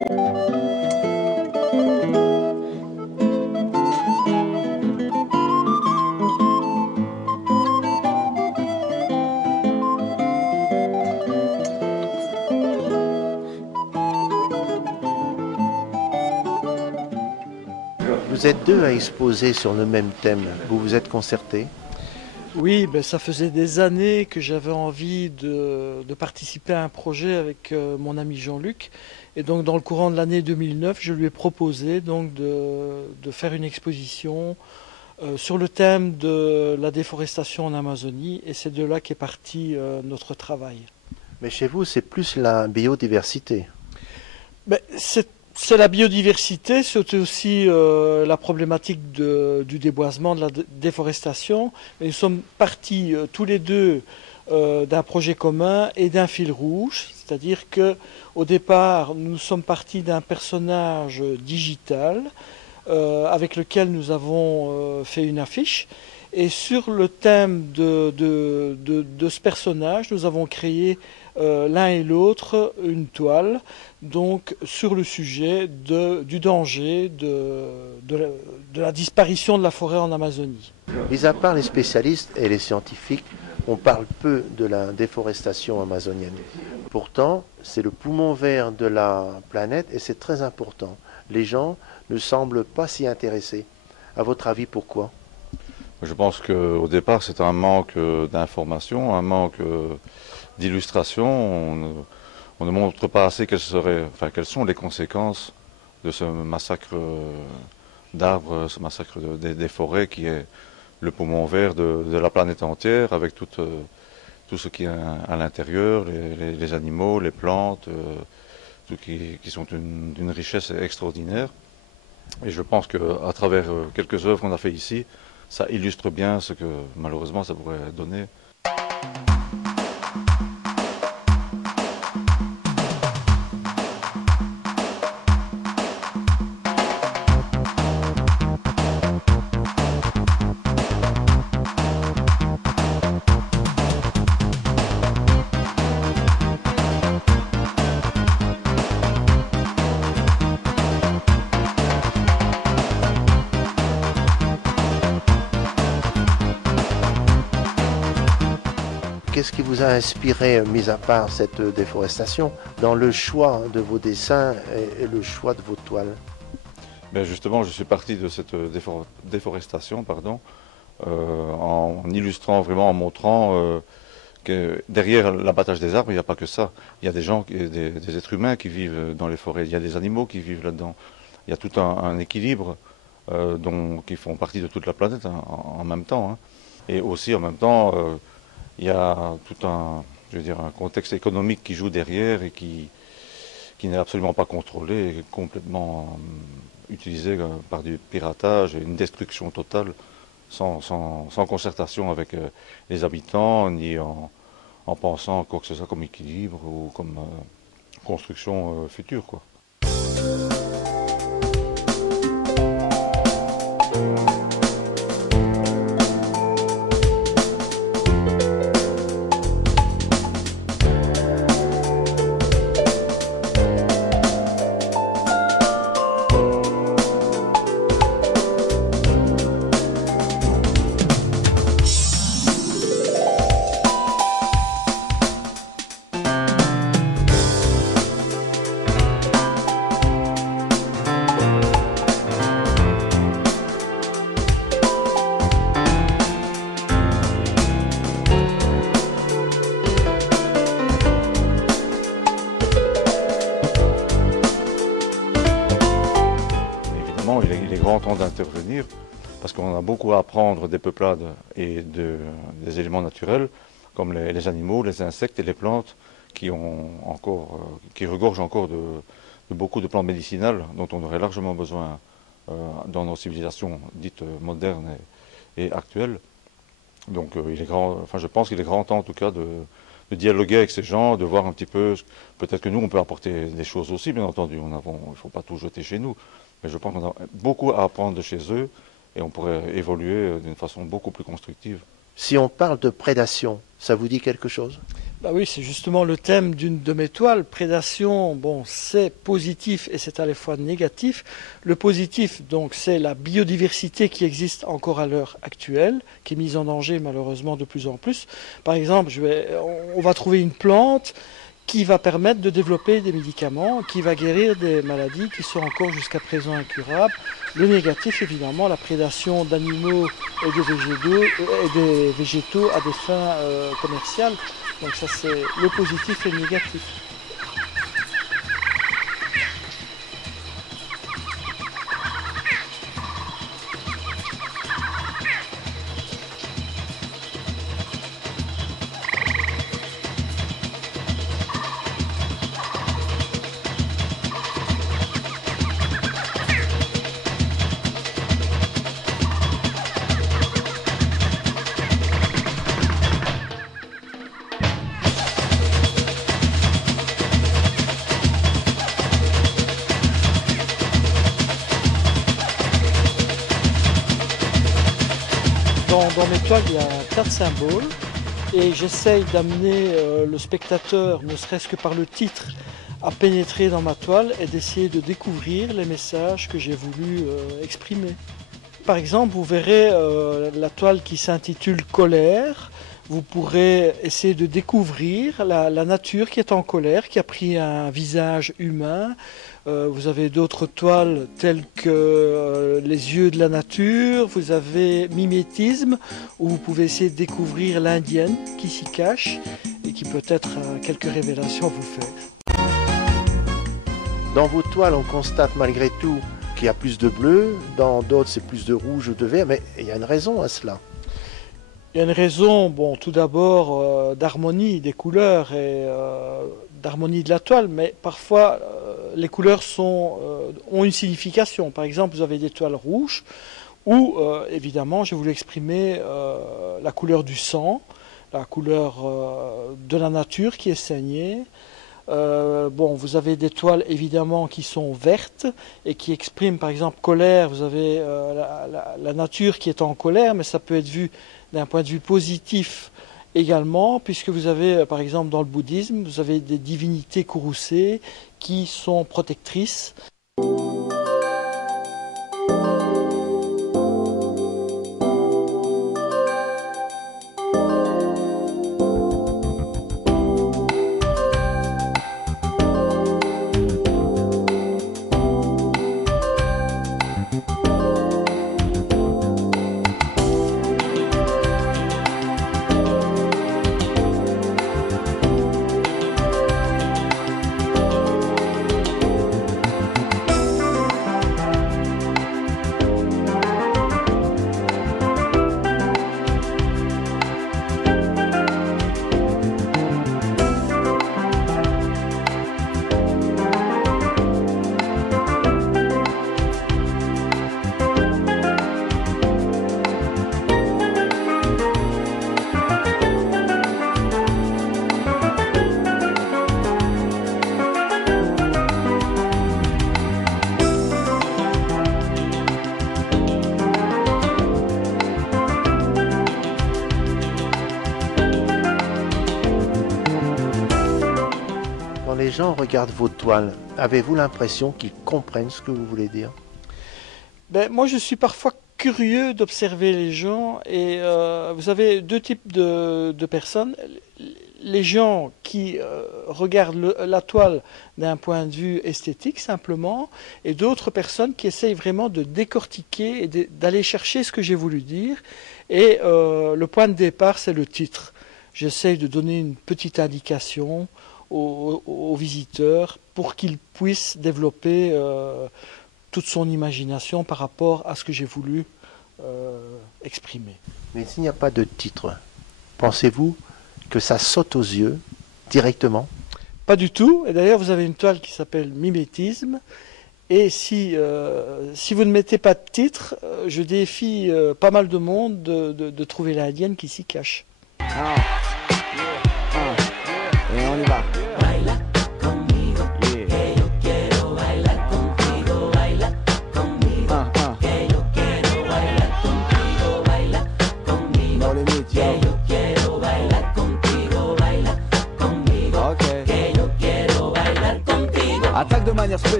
Vous êtes deux à exposer sur le même thème. Vous vous êtes concertés? Oui, ben, ça faisait des années que j'avais envie de participer à un projet avec mon ami Jean-Luc. Et donc, dans le courant de l'année 2009, je lui ai proposé donc de faire une exposition sur le thème de la déforestation en Amazonie. Et c'est de là qu'est parti notre travail. Mais chez vous, c'est plus la biodiversité. Ben, c'est la biodiversité, c'est aussi la problématique du déboisement, de la déforestation. Mais nous sommes partis tous les deux d'un projet commun et d'un fil rouge, c'est-à-dire que au départ, nous sommes partis d'un personnage digital avec lequel nous avons fait une affiche. Et sur le thème de ce personnage, nous avons créé l'un et l'autre une toile, donc sur le sujet du danger de la disparition de la forêt en Amazonie. Mis à part les spécialistes et les scientifiques, on parle peu de la déforestation amazonienne. Pourtant, c'est le poumon vert de la planète et c'est très important. Les gens ne semblent pas s'y intéresser. À votre avis, pourquoi? Je pense qu'au départ, c'est un manque d'information, un manque d'illustration. On ne montre pas assez quelles sont les conséquences de ce massacre d'arbres, ce massacre des forêts qui est le poumon vert de la planète entière, avec tout ce qui est à l'intérieur, les animaux, les plantes, tout qui sont d'une richesse extraordinaire. Et je pense qu'à travers quelques œuvres qu'on a fait ici, ça illustre bien ce que malheureusement ça pourrait donner. Qu'est-ce qui vous a inspiré, mis à part cette déforestation, dans le choix de vos dessins et le choix de vos toiles? Ben justement, je suis parti de cette déforestation, en illustrant vraiment, en montrant que derrière l'abattage des arbres, il n'y a pas que ça. Il y a des gens, des êtres humains qui vivent dans les forêts, il y a des animaux qui vivent là-dedans. Il y a tout un équilibre qui font partie de toute la planète en même temps. Hein. Et aussi en même temps, il y a tout un contexte économique qui joue derrière et qui n'est absolument pas contrôlé, et complètement utilisé par du piratage et une destruction totale, sans concertation avec les habitants, ni en pensant quoi que ce soit comme équilibre ou comme construction future, quoi. Il est grand temps d'intervenir parce qu'on a beaucoup à apprendre des peuplades et des éléments naturels comme les animaux, les insectes et les plantes qui regorgent encore de beaucoup de plantes médicinales dont on aurait largement besoin dans nos civilisations dites modernes et actuelles. Donc je pense qu'il est grand temps en tout cas de dialoguer avec ces gens, de voir un petit peu, peut-être que nous on peut apporter des choses aussi bien entendu, il ne faut pas tout jeter chez nous, mais je pense qu'on a beaucoup à apprendre de chez eux et on pourrait évoluer d'une façon beaucoup plus constructive. Si on parle de prédation, ça vous dit quelque chose? Bah oui, c'est justement le thème d'une de mes toiles. Prédation, bon, c'est positif et c'est à la fois négatif. Le positif, donc, c'est la biodiversité qui existe encore à l'heure actuelle, qui est mise en danger malheureusement de plus en plus. Par exemple, on va trouver une plante qui va permettre de développer des médicaments, qui va guérir des maladies qui sont encore jusqu'à présent incurables. Le négatif, évidemment, la prédation d'animaux et des végétaux à des fins commerciales. Donc ça, c'est le positif et le négatif. Dans mes toiles, il y a 4 symboles et j'essaye d'amener le spectateur, ne serait-ce que par le titre, à pénétrer dans ma toile et d'essayer de découvrir les messages que j'ai voulu exprimer. Par exemple, vous verrez la toile qui s'intitule Colère. Vous pourrez essayer de découvrir la nature qui est en colère, qui a pris un visage humain. Vous avez d'autres toiles telles que Les yeux de la nature. Vous avez Mimétisme, où vous pouvez essayer de découvrir l'indienne qui s'y cache et qui peut-être a quelques révélations à vous faire. Dans vos toiles, on constate malgré tout qu'il y a plus de bleu, dans d'autres c'est plus de rouge ou de vert, mais il y a une raison à cela. Il y a une raison, bon, tout d'abord d'harmonie des couleurs et d'harmonie de la toile, mais parfois les couleurs ont une signification. Par exemple, vous avez des toiles rouges où, évidemment, j'ai voulu exprimer la couleur du sang, la couleur de la nature qui est saignée. Bon, vous avez des toiles évidemment qui sont vertes et qui expriment par exemple colère. Vous avez la nature qui est en colère, mais ça peut être vu d'un point de vue positif également, puisque vous avez par exemple dans le bouddhisme, vous avez des divinités courroucées qui sont protectrices. Les gens regardent vos toiles, avez-vous l'impression qu'ils comprennent ce que vous voulez dire? Ben, moi, je suis parfois curieux d'observer les gens et vous avez deux types de personnes. Les gens qui regardent la toile d'un point de vue esthétique simplement, et d'autres personnes qui essayent vraiment de décortiquer et d'aller chercher ce que j'ai voulu dire. Et le point de départ, c'est le titre. J'essaye de donner une petite indication aux visiteurs pour qu'ils puissent développer toute son imagination par rapport à ce que j'ai voulu exprimer. Mais s'il n'y a pas de titre, pensez-vous que ça saute aux yeux directement? Pas du tout. Et d'ailleurs, vous avez une toile qui s'appelle Mimétisme. Et si vous ne mettez pas de titre, je défie pas mal de monde de trouver l'indienne qui s'y cache. Ah.